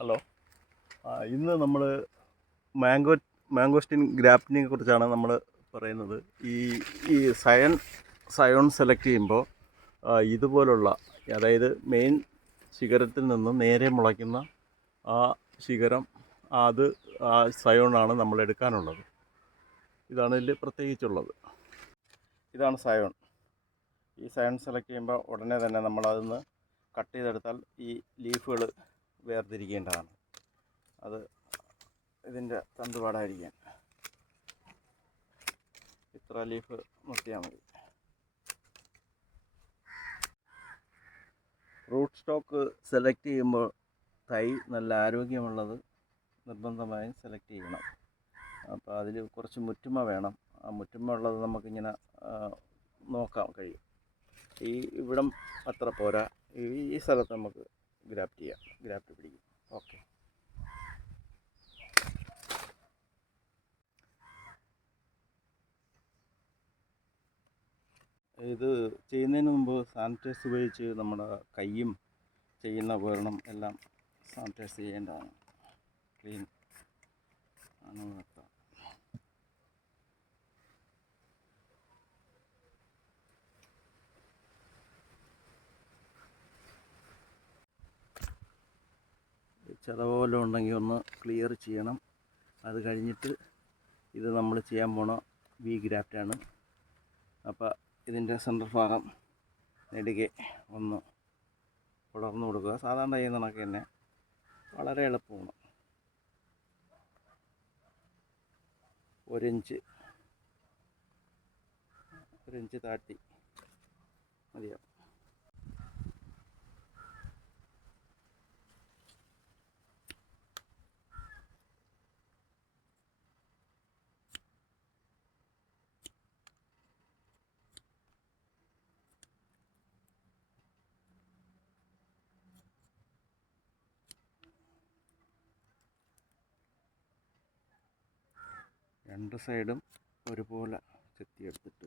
Hello. ഇന്ന് നമ്മൾ mango mangosteen ഗ്രാഫ്റ്റിനെ കുറിച്ചാണ് നമ്മൾ പറയുന്നത്. ഈ ഈ സയോൺ സെലക്ട് ചെയ്യുമ്പോൾ ഇതുപോലുള്ള, അതായത് മെയിൻ ശിഖരത്തിൽ നിന്ന് നേരെ മുളയ്ക്കുന്ന ആ ശിഖരം, അത് ആ സയോണാണ് നമ്മൾ എടുക്കാനുള്ളത്. ഇതാണ് ഇതിൽ പ്രത്യേകിച്ചുള്ളത്. ഇതാണ് സയോൺ. ഈ സയോൺ സെലക്ട് ചെയ്യുമ്പോൾ ഉടനെ തന്നെ നമ്മളതിന്ന് കട്ട് ചെയ്തെടുത്താൽ ഈ ലീഫുകൾ വേർതിരിക്കേണ്ടതാണ്. അത് ഇതിൻ്റെ തണ്ടുപാടായിരിക്കാൻ ഇത്ര ലീഫ് നിർത്തിയാൽ മതി. റൂട്ട് സ്റ്റോക്ക് സെലക്ട് ചെയ്യുമ്പോൾ തൈ നല്ല ആരോഗ്യമുള്ളത് നിർബന്ധമായും സെലക്ട് ചെയ്യണം. അപ്പോൾ അതിൽ കുറച്ച് മുറ്റുമ വേണം. ആ മുറ്റുമ ഉള്ളത് നമുക്കിങ്ങനെ നോക്കാൻ കഴിയും. ഇവിടം അത്ര പോരാ, ഈ സ്ഥലത്ത് നമുക്ക് ഗ്രാഫ്റ്റ് പിടിക്കും. ഓക്കെ. ഇത് ചെയ്യുന്നതിന് മുമ്പ് സാനിറ്റൈസ് ഉപയോഗിച്ച് നമ്മുടെ കൈയും ചെയ്യുന്ന ഉപകരണം എല്ലാം സാനിറ്റൈസ് ചെയ്യേണ്ടതാണ്. ക്ലീൻ ആണ് വെക്കാം. ചിലപോലെ ഉണ്ടെങ്കിൽ ഒന്ന് ക്ലിയർ ചെയ്യണം. അത് കഴിഞ്ഞിട്ട് ഇത് നമ്മൾ ചെയ്യാൻ പോണ വി ഗ്രാഫ്റ്റാണ്. അപ്പോൾ ഇതിൻ്റെ സെൻറ്റർ ഭാഗം നെടുകെ ഒന്ന് വളർന്നു കൊടുക്കുക. സാധാരണ ചെയ്യുന്ന കണക്ക് തന്നെ, വളരെ എളുപ്പമാണ്. 1 ഇഞ്ച് താഴ്ത്തി മതിയാവും. രണ്ട് സൈഡും ഒരുപോലെ ചെത്തിയെടുത്തിട്ട്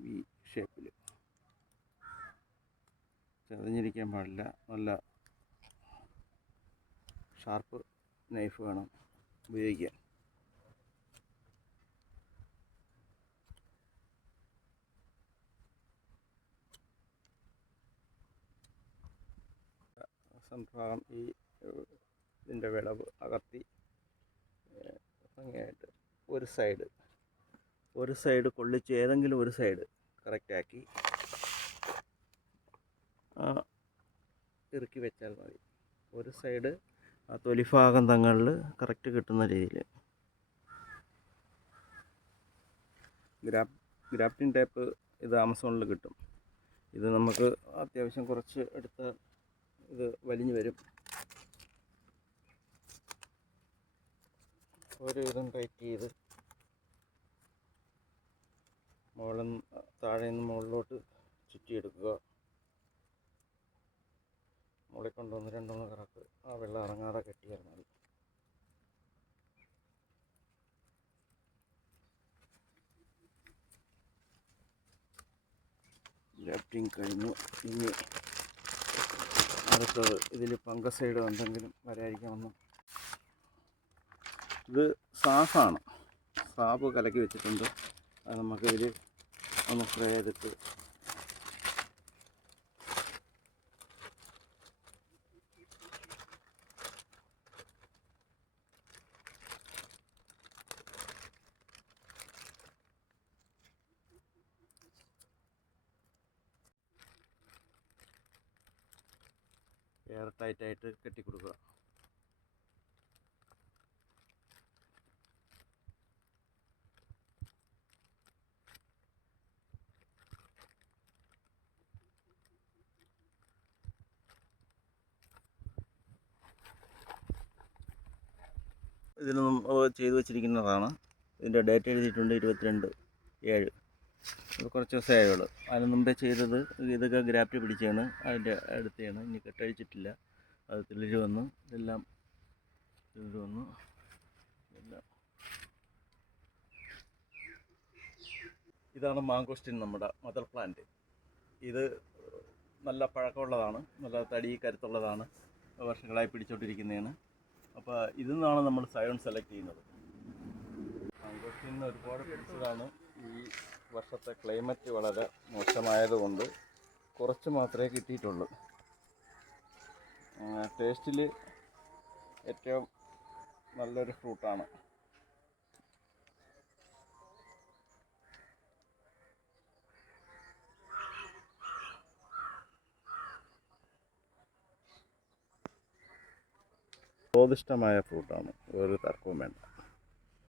വി ഷേപ്പിൽ, ചതഞ്ഞിരിക്കാൻ പാടില്ല. നല്ല ഷാർപ്പ് നൈഫ് വേണം ഉപയോഗിക്കാൻ. സംഭാഗം ഇതിൻ്റെ വിളവ് അകത്തി ഭംഗിയായിട്ട് ഒരു സൈഡ് കൊള്ളിച്ച് ഏതെങ്കിലും ഒരു സൈഡ് കറക്റ്റാക്കി ഇറുക്കി വെച്ചാൽ മതി. ഒരു സൈഡ് ആ തൊലിഭാഗം തങ്ങളിൽ കറക്റ്റ് കിട്ടുന്ന രീതിയിൽ. ഗ്രാഫ്റ്റിംഗ് ടേപ്പ് ഇത് ആമസോണിൽ കിട്ടും. ഇത് നമുക്ക് അത്യാവശ്യം കുറച്ച് എടുത്ത് ഇത് വലിഞ്ഞു വരും. ഒരു വിധം ടൈറ്റ് ചെയ്ത് താഴെ നിന്ന് മുകളിലോട്ട് ചുറ്റിയെടുക്കുക. മുകളിൽ കൊണ്ടുവന്ന് 2-3 കറക്ക് ആ വെള്ളം ഇറങ്ങാതെ കെട്ടിയാൽ മതി. ഗ്രാഫ്റ്റിംഗ് കഴിഞ്ഞു. ഇനി അടുത്തത് ഇതിൽ ഫംഗസൈഡ് എന്തെങ്കിലും വരാതിരിക്കാമെന്ന്. ഇത് സാഫാണ്. സാഫ് കലക്കി വെച്ചിട്ടുണ്ട്. അത് നമുക്കിതിൽ ഒന്ന് സ്പ്രേ ചെയ്തിട്ട് എയർ ടൈറ്റായിട്ട് കെട്ടിക്കൊടുക്കുക. ഇതിനൊന്നും ചെയ്തു വച്ചിരിക്കുന്നതാണ്. ഇതിൻ്റെ ഡേറ്റ് എഴുതിയിട്ടുണ്ട് 22/7. ഇത് കുറച്ച് ദിവസമേ ആയുള്ളൂ. അതിന് മുമ്പേ ചെയ്തത് ഇതൊക്കെ ഗ്രാഫ്റ്റ് പിടിച്ചാണ്, അതിൻ്റെ അടുത്താണ്. ഇനി കെട്ടഴിച്ചിട്ടില്ല. അത് തിളിര് വന്നു. ഇതെല്ലാം ഇതാണ് മാംഗോസ്റ്റിൻ, നമ്മുടെ മദർ പ്ലാന്റ്. ഇത് നല്ല പഴക്കമുള്ളതാണ്, നല്ല തടി കരുത്തുള്ളതാണ്. വർഷങ്ങളായി പിടിച്ചോണ്ടിരിക്കുന്നതാണ്. അപ്പോൾ ഇതിൽ നിന്നാണ് നമ്മൾ സയോൺ സെലക്ട് ചെയ്യുന്നത്. മാംഗോസ്റ്റീനിൽ നിന്ന് ഒരുപാട് പിടിച്ചതാണ്. ഈ വർഷത്തെ ക്ലൈമറ്റ് വളരെ മോശമായതുകൊണ്ട് കുറച്ച് മാത്രമേ കിട്ടിയിട്ടുള്ളൂ. ടേസ്റ്റിൽ ഏറ്റവും നല്ലൊരു ഫ്രൂട്ടാണ്. സ്വാദിഷ്ടമായ ഫ്രൂട്ടാണ്, ഒരു തർക്കവും വേണ്ട.